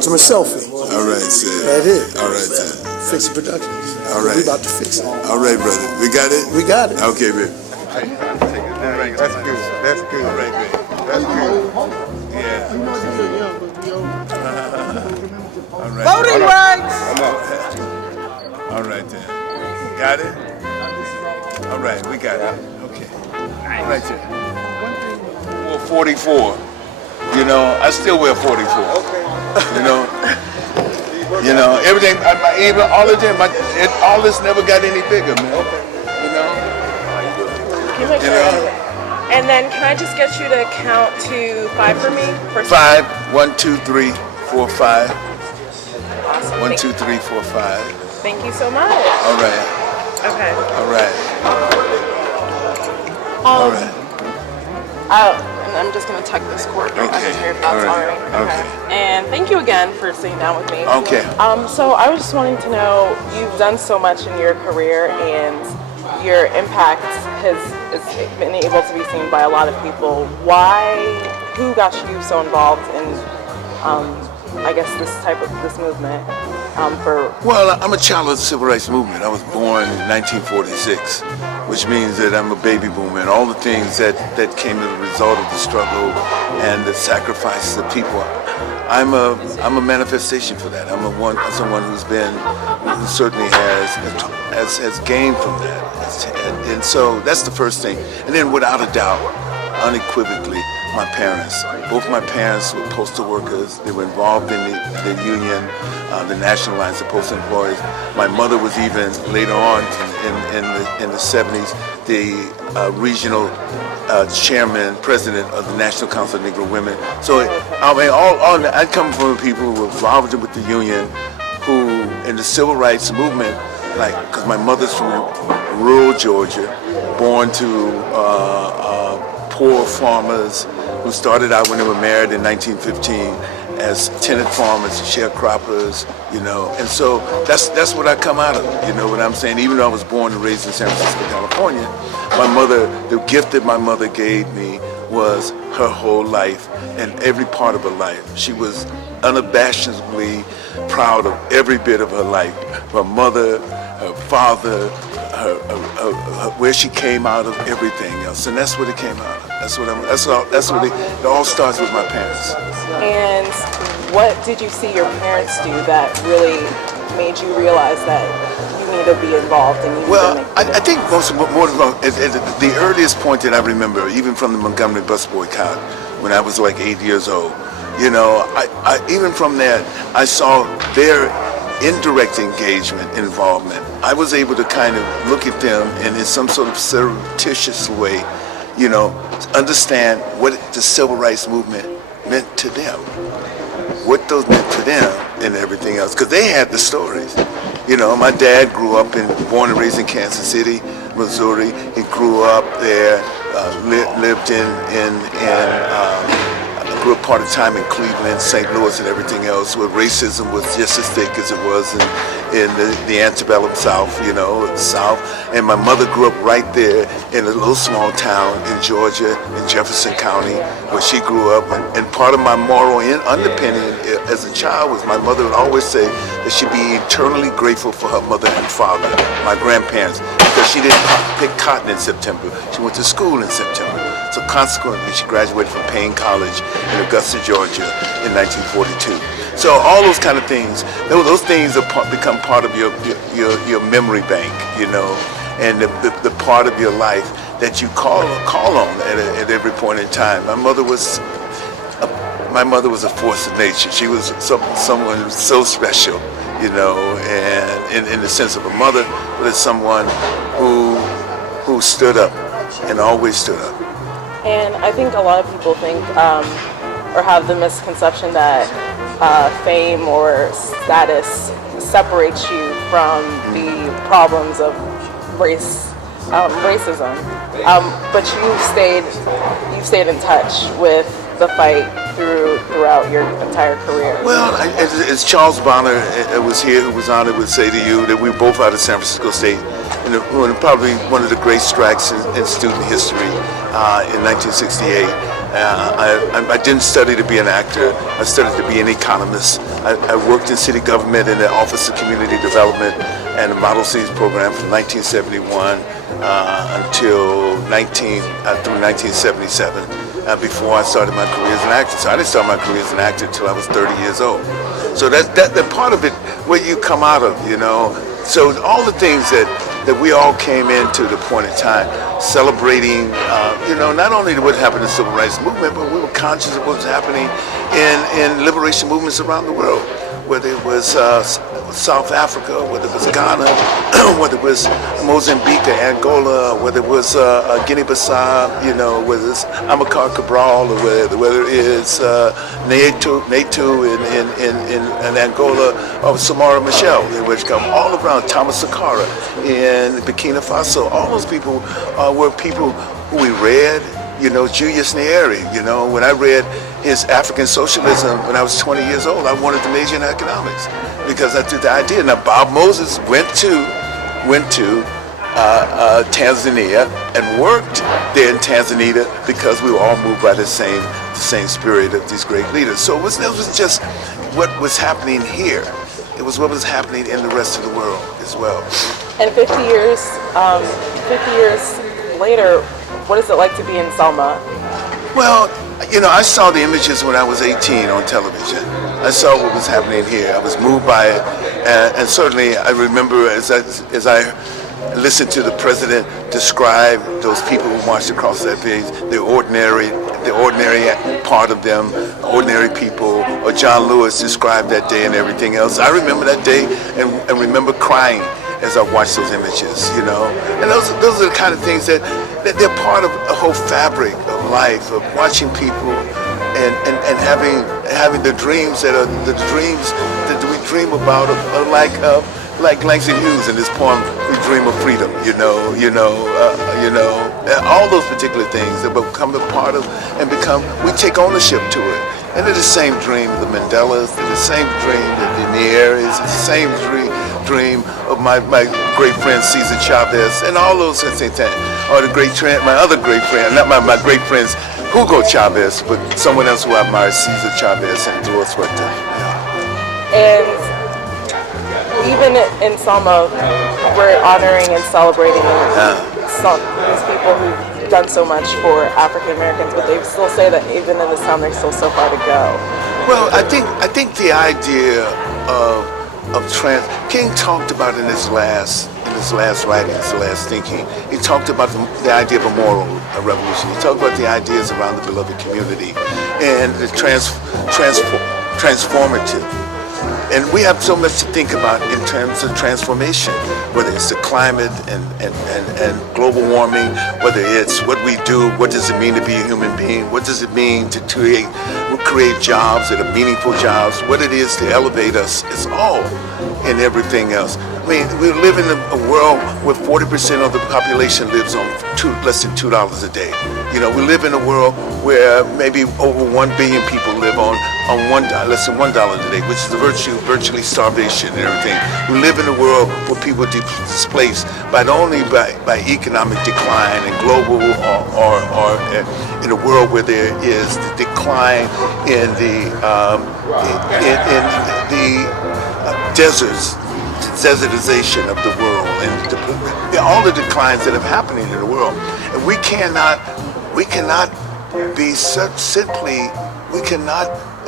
ultimate selfie. All right, sir. Right here. All right, sir. Fix It Productions. All right. We about to fix it. All right, brother. We got it? We got it. Okay, baby. That's good. That's good. All right, baby. That's good. Yeah. All right. Voting rights! All right, then. Got it? All right, we got it. Okay. All right, then. Well, 44. You know, I still wear 44. You know, everything, even all of them, all this never got any bigger, man. Can you And then can I just get you to count to 5 for me? For 5, 1, 2, 3, 4, 5. Awesome. 1, 2, 3, 4, 5. Thank you so much. All right. Okay. All right. All right. And I'm just gonna tuck this cord right Okay. here if that's all right. Okay. And thank you again for sitting down with me. Okay. So I was just wanting to know, you've done so much in your career, and your impact has been able to be seen by a lot of people. Who got you so involved in, I guess, this movement? Well, I'm a child of the Civil Rights Movement. I was born in 1946, which means that I'm a baby boomer, and all the things that came as a result of the struggle and the sacrifice of people. I'm a manifestation for that. I'm someone who certainly has gained from that, and so that's the first thing. And then, without a doubt, unequivocally, my parents. Both my parents were postal workers. They were involved in the union, the National Alliance of Postal Employees. My mother was even later on in the 70s the regional chairman, president of the National Council of Negro Women. So I mean, I come from people who were involved with the union, who in the civil rights movement, because my mother's from rural Georgia, born to poor farmers who started out when they were married in 1915 as tenant farmers, sharecroppers, and so that's what I come out of, you know what I'm saying? Even though I was born and raised in San Francisco, California, the gift that my mother gave me was her whole life and every part of her life. She was unabashedly proud of every bit of her life. Her mother, her father, where she came out of, everything else, and that's what it came out of. It all starts with my parents. And what did you see your parents do that really made you realize that you need to be involved? I think the earliest point that I remember, even from the Montgomery bus boycott, when I was like 8 years old, even from that, I saw their indirect engagement, involvement. I was able to kind of look at them and in some sort of surreptitious way, understand what the civil rights movement meant to them, what those meant to them and everything else, because they had the stories. My dad born and raised in Kansas City, Missouri. He grew up there, lived grew up part of the time in Cleveland, St. Louis, and everything else, where racism was just as thick as it was in the antebellum South, the South. And my mother grew up right there in a little small town in Georgia, in Jefferson County, where she grew up. And part of my moral underpinning as a child was my mother would always say that she'd be eternally grateful for her mother and father, my grandparents, because she didn't pick cotton in September. She went to school in September. So consequently, she graduated from Payne College in Augusta, Georgia in 1942. So all those kind of things, those things become part of your memory bank, and the part of your life that you call on at every point in time. My mother was a force of nature. She was someone so special, and in the sense of a mother, but as someone who stood up and always stood up. And I think a lot of people think or have the misconception that fame or status separates you from the problems of racism. But you've stayed in touch with the fight throughout your entire career. Well, as Charles Bonner was here, who was honored, would say to you that we both out of San Francisco State, and probably one of the great strikes in student history in 1968. I didn't study to be an actor. I studied to be an economist. I worked in city government in the Office of Community Development and the Model Cities program from 1971 through 1977. Before I started my career as an actor. So I didn't start my career as an actor until I was 30 years old. So that part of it, where you come out of, you know. So all the things that we all came into the point in time celebrating, you know, not only what happened in the civil rights movement, but we were conscious of what was happening in liberation movements around the world, whether it was South Africa, whether it was Ghana, whether it was Mozambique or Angola, whether it was Guinea-Bissau, you know, whether it's Amilcar Cabral, or whether it is Neto in Angola, or Samara Machel, which come all around, Thomas Sankara in Burkina Faso. All those people were people who we read. You know, Julius Nyerere, you know, when I read his African Socialism when I was 20 years old, I wanted to major in economics because I took the idea. Now, Bob Moses went to Tanzania and worked there in Tanzania because we were all moved by the same spirit of these great leaders. So it wasn't just what was happening here. It was what was happening in the rest of the world as well. And 50 years later, what is it like to be in Selma? Well, you know, I saw the images when I was 18 on television. I saw what was happening here. I was moved by it, and certainly I remember as I listened to the president describe those people who marched across that page, the ordinary part of them, ordinary people, or John Lewis described that day and everything else. I remember that day and remember crying as I watched those images, you know. And those are the kind of things that they're part of a whole fabric of life, of watching people and having the dreams that we dream about, like Langston Hughes in his poem, "We Dream of Freedom." All those particular things that become a part of and we take ownership to it. And they're the same dream of the Mandelas, they're the same dream that the Nieres, the same dream of my great friend Cesar Chavez, and all those things. Or my other great friend, not my great friends Hugo Chavez, but someone else who I admire, Cesar Chavez and Dolores Huerta. And even in Selma, we're honoring and celebrating these people who've done so much for African Americans, but they still say that even in this time, there's still so far to go. Well, I think the idea of King talked about in his last writing, his last thinking. He talked about the idea of a moral revolution. He talked about the ideas around the beloved community and the transformative. And we have so much to think about in terms of transformation, whether it's the climate and global warming, whether it's what we do, what does it mean to be a human being, what does it mean to create jobs that are meaningful jobs, what it is to elevate us. It's all in everything else. I mean, we live in a world where 40% of the population lives on less than $2 a day. You know, we live in a world where maybe over 1 billion people live on less than $1 a day, which is virtually starvation and everything. We live in a world where people are displaced not only by economic decline and global or in a world where there is the decline in the desertization of the world and all the declines that are happening in the world. And we cannot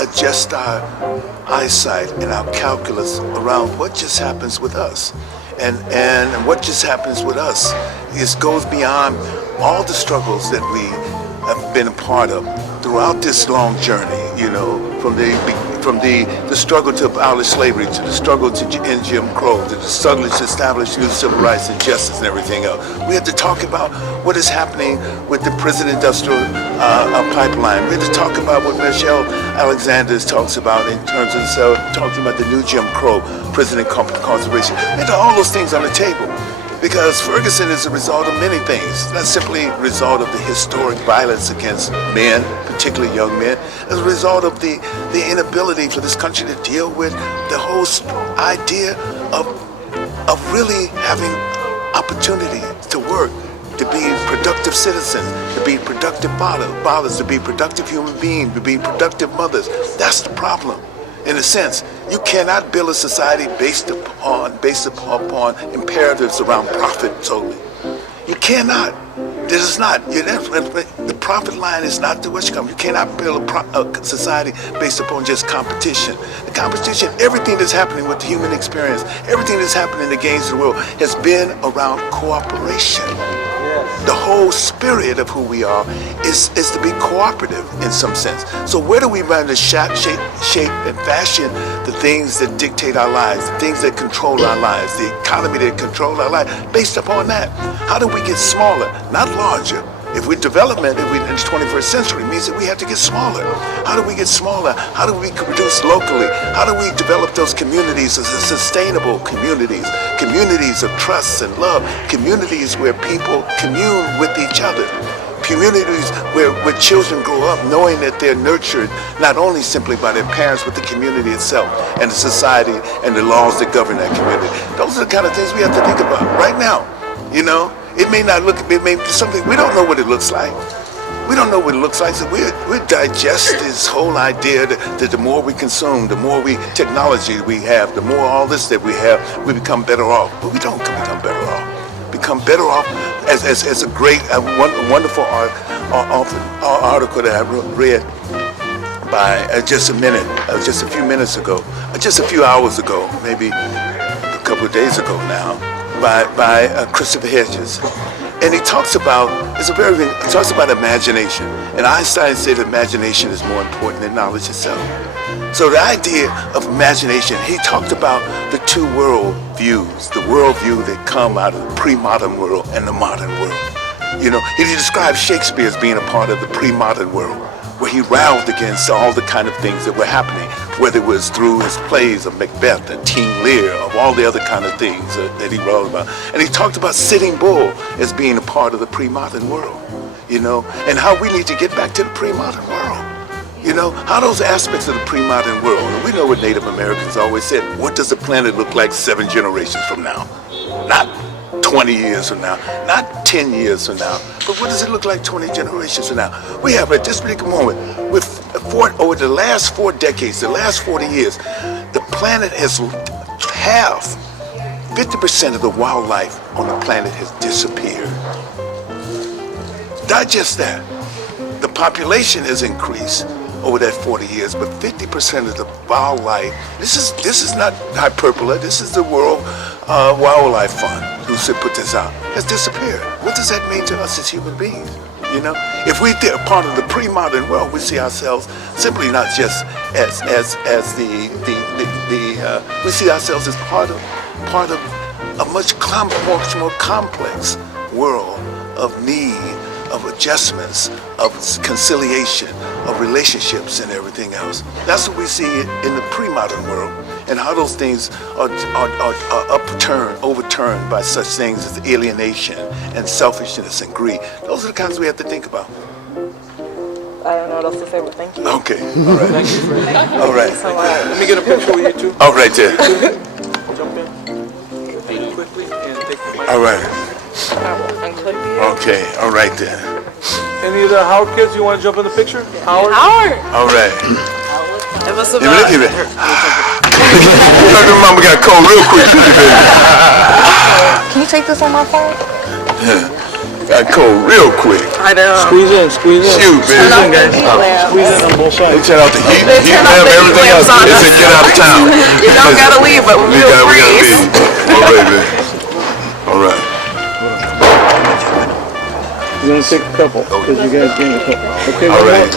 adjust our eyesight and our calculus around what just happens with us. And what just happens with us goes beyond all the struggles that we have been a part of throughout this long journey, you know, from the struggle to abolish slavery, to the struggle to end Jim Crow, to the struggle to establish new civil rights and justice and everything else. We have to talk about what is happening with the prison industrial pipeline. We have to talk about what Michelle Alexander talks about in terms of talking about the new Jim Crow, prison incarceration. And all those things on the table. Because Ferguson is a result of many things, not simply a result of the historic violence against men, particularly young men, as a result of the inability for this country to deal with the whole idea of really having opportunity to work, to be productive citizens, to be productive fathers, to be productive human beings, to be productive mothers. That's the problem. In a sense, you cannot build a society based upon imperatives around profit solely. You cannot. This is not. The profit line is not the what you come. You cannot build a society based upon just competition. The competition, everything that's happening with the human experience, everything that's happening in the games of the world has been around cooperation. The whole spirit of who we are is to be cooperative in some sense. So where do we learn to shape and fashion the things that dictate our lives, the things that control our lives, the economy that controls our lives, based upon that? How do we get smaller, not larger? If we're development, in the 21st century, it means that we have to get smaller. How do we get smaller? How do we produce locally? How do we develop those communities as sustainable communities? Communities of trust and love. Communities where people commune with each other. Communities where children grow up knowing that they're nurtured not only simply by their parents, but the community itself and the society and the laws that govern that community. Those are the kind of things we have to think about right now, you know? It may not look, it may be something, we don't know what it looks like. We don't know what it looks like, so we digest this whole idea that the more we consume, the more technology we have, the more all this that we have, we become better off. But we don't become better off. Become better off as a great, wonderful article that I read by just a few minutes ago, just a few hours ago, maybe a couple of days ago now, by Christopher Hedges, and he talks about imagination. And Einstein said imagination is more important than knowledge itself. So the idea of imagination, he talked about the two world views, the world view that come out of the pre-modern world and the modern world. You know, he described Shakespeare as being a part of the pre-modern world, where he railed against all the kind of things that were happening, whether it was through his plays of Macbeth and King Lear, of all the other kind of things that he wrote about. And he talked about Sitting Bull as being a part of the pre-modern world, you know, and how we need to get back to the pre-modern world. You know, how those aspects of the pre-modern world, and we know what Native Americans always said, what does the planet look like 7 generations from now? Not 20 years from now, not 10 years from now, but what does it look like 20 generations from now? We have at this particular moment, over the last 4 decades, the last 40 years, the planet has 50% of the wildlife on the planet has disappeared. Digest that. The population has increased over that 40 years, but 50% of the wildlife, this is not hyperbole, this is the World Wildlife Fund who put this out, has disappeared. What does that mean to us as human beings? You know, if we're part of the pre-modern world, we see ourselves simply not just as we see ourselves as part of a much more complex world of need, of adjustments, of conciliation, of relationships and everything else. That's what we see in the pre-modern world, and how those things are overturned by such things as alienation and selfishness and greed. Those are the kinds we have to think about. I don't know what else to say, but thank you. Okay, all right. Thank you for All right. Let me get a picture with you too. All right there. Jump in quickly and take the mic. All right. Unclip you. Okay, all right then. Any of the Howard kids, you want to jump in the picture? Howard? All right. It was Give about... it. Mama got cold real quick, baby. Can you take this on my phone? Got cold real quick. I know. Squeeze in. Shoot, baby. Squeeze in on both They sides. turn out the heat, turn off lamp, the heat everything else. lamps on They us. said get out of town. You don't gotta leave, but we will We gotta freeze. leave. All right, baby. All right. We're gonna take a couple because you guys gave me a couple. Okay. All right.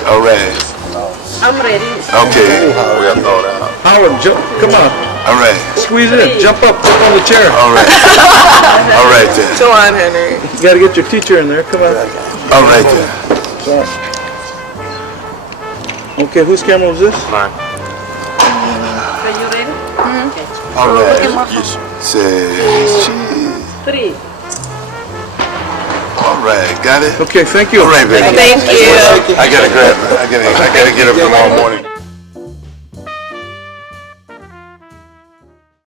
I'm ready. Okay. We got thrown out. Howard, jump! Come on. All right. Squeeze in. Jump up. Jump on the chair. All right. All right then. Go on, Henry. You gotta get your teacher in there. Come on. All right then. Sorry. Okay, whose camera was this? Are you ready? All right. Say cheese. 3. All right. Got it. Okay, thank you. All right, baby. Thank you. I gotta grab it. I gotta get up tomorrow morning.